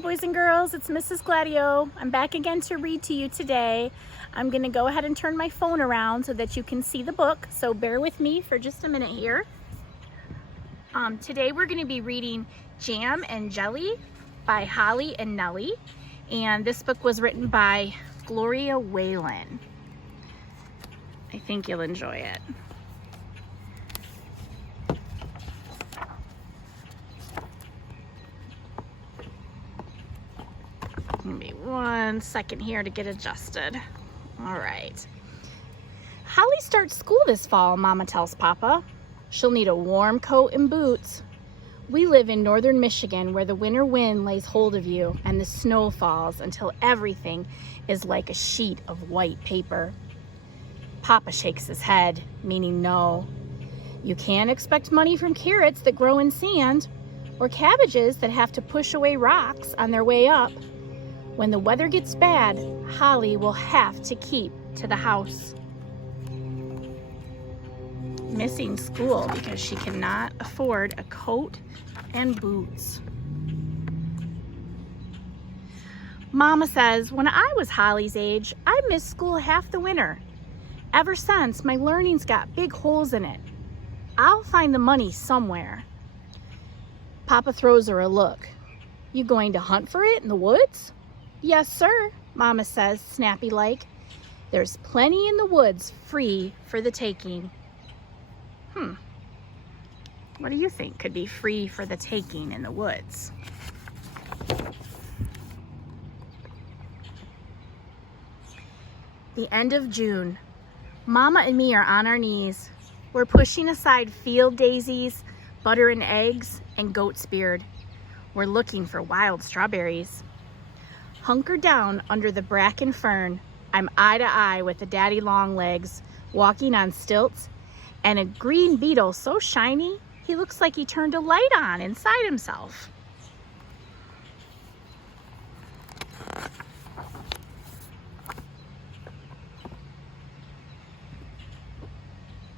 boys and girls, it's Mrs. Gladieux. I'm back again to read to you today. I'm going to go ahead and turn my phone around so that you can see the book, so bear with me for just a minute here. Today we're going to be reading Jam and Jelly by Holly and Nellie, and this book was written by Gloria Whelan. I think you'll enjoy it. Give me 1 second here to get adjusted. All right. Holly starts school this fall, Mama tells Papa. She'll need a warm coat and boots. We live in northern Michigan where the winter wind lays hold of you and the snow falls until everything is like a sheet of white paper. Papa shakes his head, meaning no. You can't expect money from carrots that grow in sand or cabbages that have to push away rocks on their way up. When the weather gets bad, Holly will have to keep to the house. Missing school because she cannot afford a coat and boots. Mama says, when I was Holly's age, I missed school half the winter. Ever since, my learning's got big holes in it. I'll find the money somewhere. Papa throws her a look. You going to hunt for it in the woods? Yes, sir, Mama says, snappy-like. There's plenty in the woods free for the taking. What do you think could be free for the taking in the woods? The end of June. Mama and me are on our knees. We're pushing aside field daisies, butter and eggs, and goat's beard. We're looking for wild strawberries. Hunkered down under the bracken fern, I'm eye to eye with the daddy longlegs walking on stilts and a green beetle so shiny he looks like he turned a light on inside himself.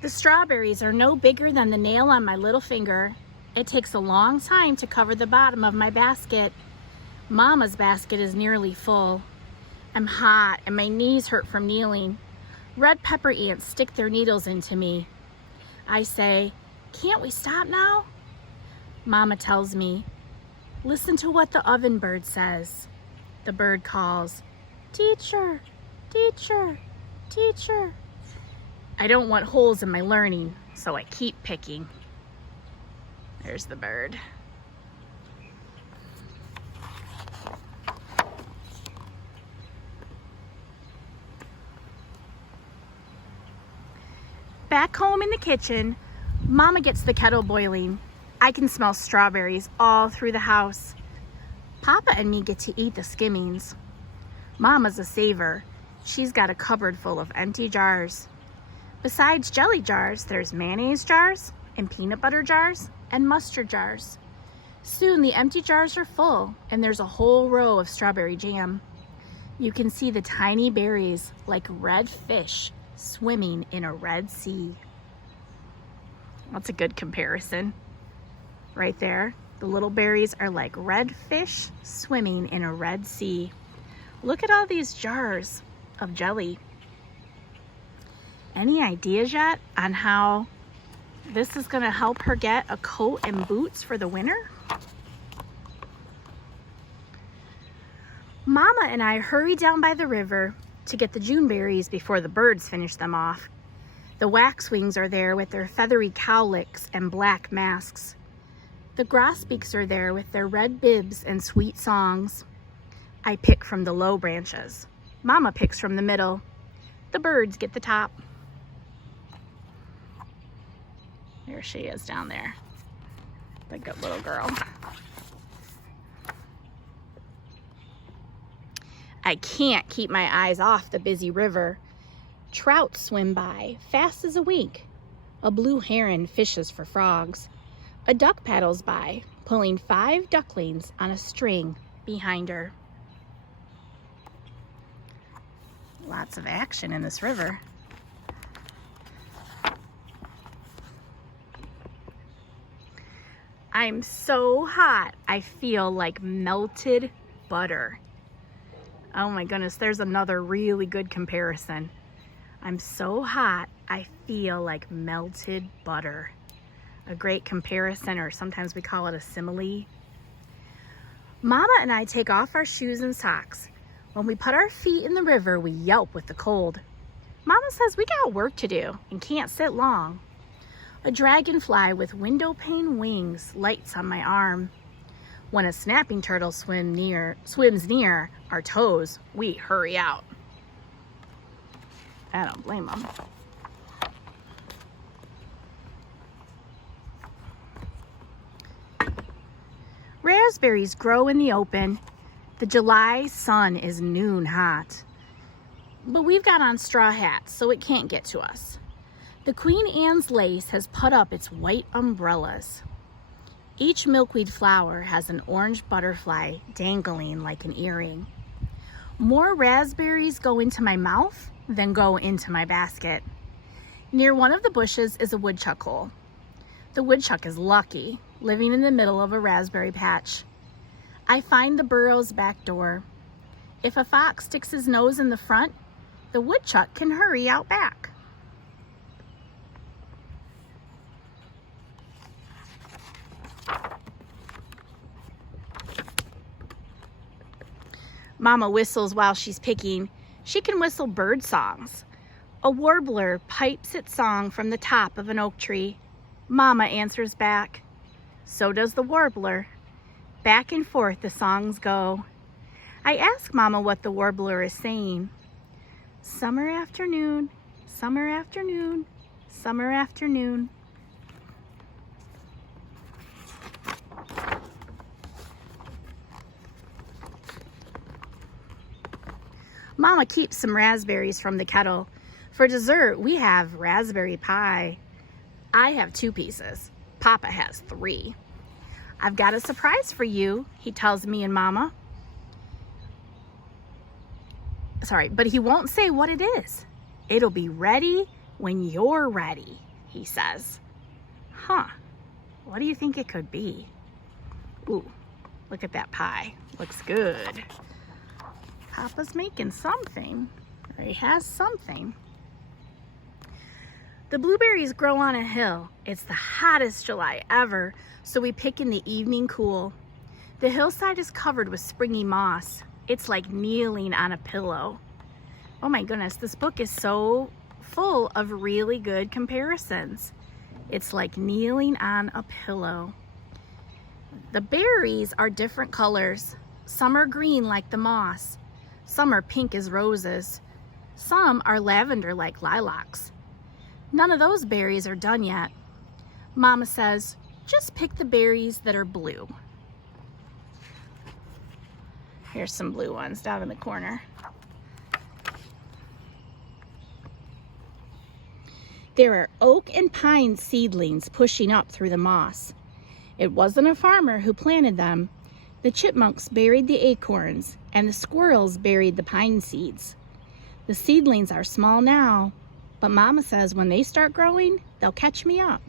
The strawberries are no bigger than the nail on my little finger. It takes a long time to cover the bottom of my basket. Mama's basket is nearly full. I'm hot and my knees hurt from kneeling. Red pepper ants stick their needles into me. I say, can't we stop now? Mama tells me, listen to what the oven bird says. The bird calls, teacher, teacher, teacher. I don't want holes in my learning, so I keep picking. There's the bird. Back home in the kitchen, Mama gets the kettle boiling. I can smell strawberries all through the house. Papa and me get to eat the skimmings. Mama's a saver. She's got a cupboard full of empty jars. Besides jelly jars, there's mayonnaise jars and peanut butter jars and mustard jars. Soon the empty jars are full and there's a whole row of strawberry jam. You can see the tiny berries like red fish swimming in a red sea. That's a good comparison right there. The little berries are like red fish swimming in a red sea. Look at all these jars of jelly. Any ideas yet on how this is going to help her get a coat and boots for the winter? Mama and I hurry down by the river to get the June berries before the birds finish them off. The waxwings are there with their feathery cowlicks and black masks. The grosbeaks are there with their red bibs and sweet songs. I pick from the low branches. Mama picks from the middle. The birds get the top. There she is down there, the good little girl. I can't keep my eyes off the busy river. Trout swim by, fast as a wink. A blue heron fishes for frogs. A duck paddles by, pulling 5 ducklings on a string behind her. Lots of action in this river. I'm so hot, I feel like melted butter. Oh my goodness, there's another really good comparison. I'm so hot, I feel like melted butter. A great comparison, or sometimes we call it a simile. Mama and I take off our shoes and socks. When we put our feet in the river, we yelp with the cold. Mama says we got work to do and can't sit long. A dragonfly with window pane wings lights on my arm. When a snapping turtle swims near our toes, we hurry out. I don't blame them. Raspberries grow in the open. The July sun is noon hot. But we've got on straw hats, so it can't get to us. The Queen Anne's lace has put up its white umbrellas. Each milkweed flower has an orange butterfly dangling like an earring. More raspberries go into my mouth than go into my basket. Near one of the bushes is a woodchuck hole. The woodchuck is lucky, living in the middle of a raspberry patch. I find the burrow's back door. If a fox sticks his nose in the front, the woodchuck can hurry out back. Mama whistles while she's picking. She can whistle bird songs. A warbler pipes its song from the top of an oak tree. Mama answers back. So does the warbler. Back and forth the songs go. I ask Mama what the warbler is saying. Summer afternoon, summer afternoon, summer afternoon. Mama keeps some raspberries from the kettle. For dessert, we have raspberry pie. I have 2 pieces. Papa has 3. I've got a surprise for you, he tells me and Mama. Sorry, but he won't say what it is. It'll be ready when you're ready, he says. Huh, what do you think it could be? Ooh, look at that pie. Looks good. Papa's making something. Or he has something. The blueberries grow on a hill. It's the hottest July ever, so we pick in the evening cool. The hillside is covered with springy moss. It's like kneeling on a pillow. Oh my goodness, this book is so full of really good comparisons. It's like kneeling on a pillow. The berries are different colors. Some are green like the moss. Some are pink as roses. Some are lavender like lilacs. None of those berries are done yet. Mama says, just pick the berries that are blue. Here's some blue ones down in the corner. There are oak and pine seedlings pushing up through the moss. It wasn't a farmer who planted them. The chipmunks buried the acorns, and the squirrels buried the pine seeds. The seedlings are small now, but Mama says when they start growing, they'll catch me up.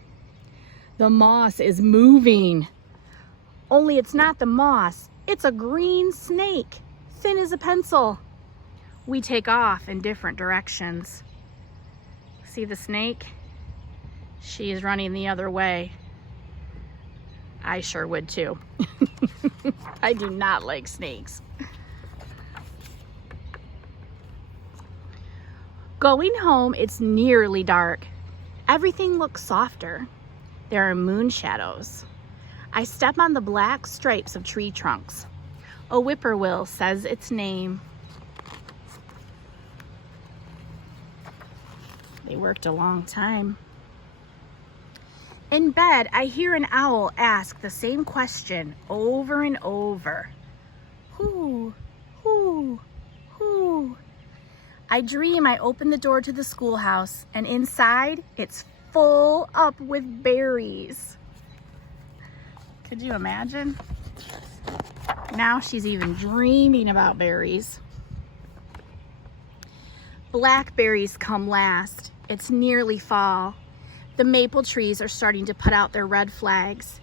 The moss is moving. Only it's not the moss, it's a green snake, thin as a pencil. We take off in different directions. See the snake? She is running the other way. I sure would too. I do not like snakes. Going home, it's nearly dark. Everything looks softer. There are moon shadows. I step on the black stripes of tree trunks. A whippoorwill says its name. They worked a long time. In bed, I hear an owl ask the same question over and over. Who? Who? Who? I dream I open the door to the schoolhouse, and inside, it's full up with berries. Could you imagine? Now she's even dreaming about berries. Blackberries come last. It's nearly fall. The maple trees are starting to put out their red flags.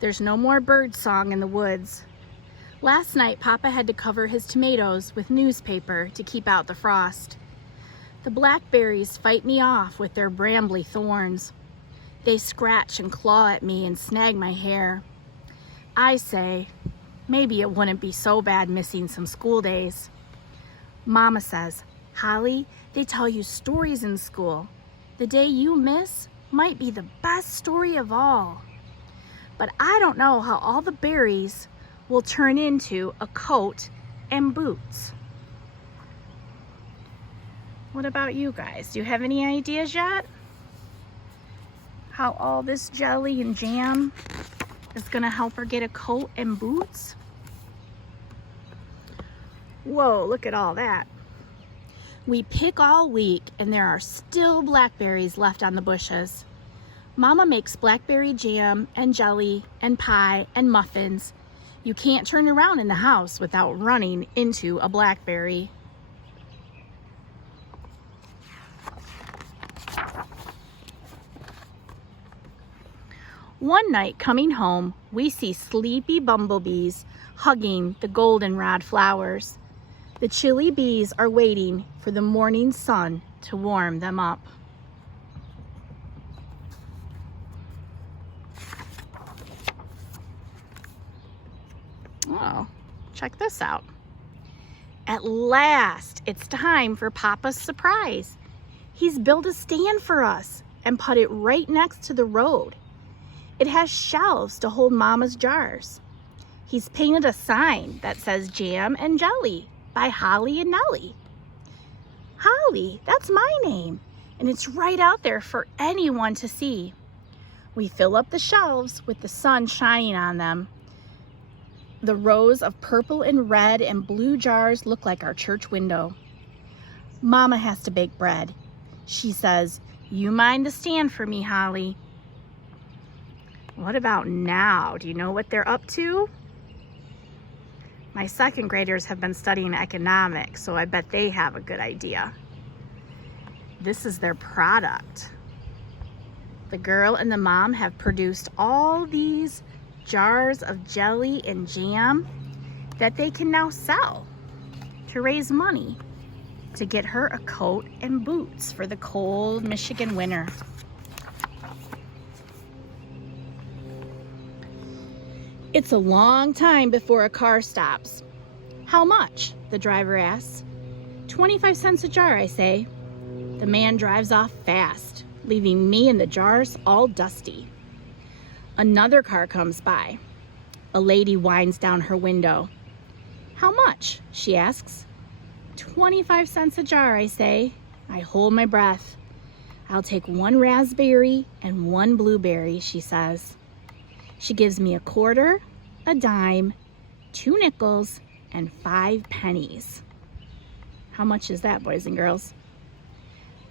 There's no more bird song in the woods. Last night, Papa had to cover his tomatoes with newspaper to keep out the frost. The blackberries fight me off with their brambly thorns. They scratch and claw at me and snag my hair. I say, maybe it wouldn't be so bad missing some school days. Mama says, Holly, they tell you stories in school. The day you miss might be the best story of all. But I don't know how all the berries will turn into a coat and boots. What about you guys? Do you have any ideas yet? How all this jelly and jam is gonna help her get a coat and boots? Whoa, look at all that. We pick all week and there are still blackberries left on the bushes. Mama makes blackberry jam and jelly and pie and muffins. You can't turn around in the house without running into a blackberry. One night coming home, we see sleepy bumblebees hugging the goldenrod flowers. The chilly bees are waiting for the morning sun to warm them up. Oh, check this out. At last, it's time for Papa's surprise. He's built a stand for us and put it right next to the road. It has shelves to hold Mama's jars. He's painted a sign that says Jam and Jelly by Holly and Nellie. Holly, that's my name, and it's right out there for anyone to see. We fill up the shelves with the sun shining on them. The rows of purple and red and blue jars look like our church window. Mama has to bake bread. She says, "You mind the stand for me, Holly." What about now? Do you know what they're up to? My second graders have been studying economics, so I bet they have a good idea. This is their product. The girl and the mom have produced all these jars of jelly and jam that they can now sell to raise money to get her a coat and boots for the cold Michigan winter. It's a long time before a car stops. How much? The driver asks. 25 cents a jar, I say. The man drives off fast, leaving me and the jars all dusty. Another car comes by. A lady winds down her window. How much? She asks. 25 cents a jar, I say. I hold my breath. I'll take one raspberry and one blueberry, she says. She gives me a quarter, a dime, 2 nickels, and 5 pennies. How much is that, boys and girls?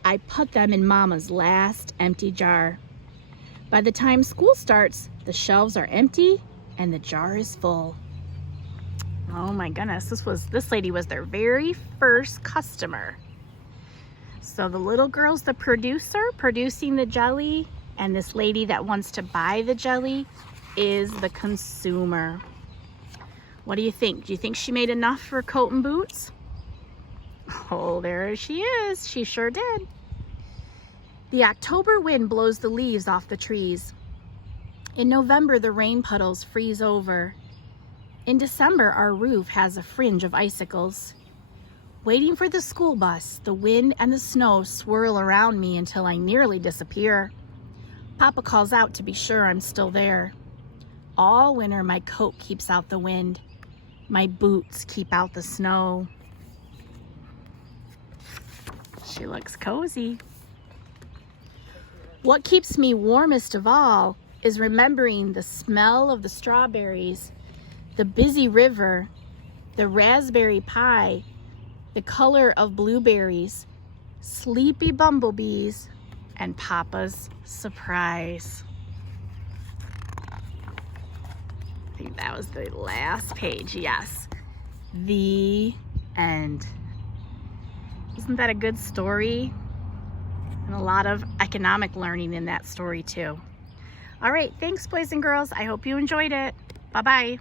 I put them in Mama's last empty jar. By the time school starts, the shelves are empty and the jar is full. Oh my goodness, this lady was their very first customer. So the little girl's the producer producing the jelly, and this lady that wants to buy the jelly is the consumer. What do you think? Do you think she made enough for coat and boots? Oh, there she is. She sure did. The October wind blows the leaves off the trees. In November, the rain puddles freeze over. In December, our roof has a fringe of icicles. Waiting for the school bus, the wind and the snow swirl around me until I nearly disappear. Papa calls out to be sure I'm still there. All winter, my coat keeps out the wind. My boots keep out the snow. She looks cozy. What keeps me warmest of all is remembering the smell of the strawberries, the busy river, the raspberry pie, the color of blueberries, sleepy bumblebees, and Papa's surprise. I think that was the last page, yes. The end. Isn't that a good story? And a lot of economic learning in that story too. All right, thanks boys and girls. I hope you enjoyed it. Bye-bye.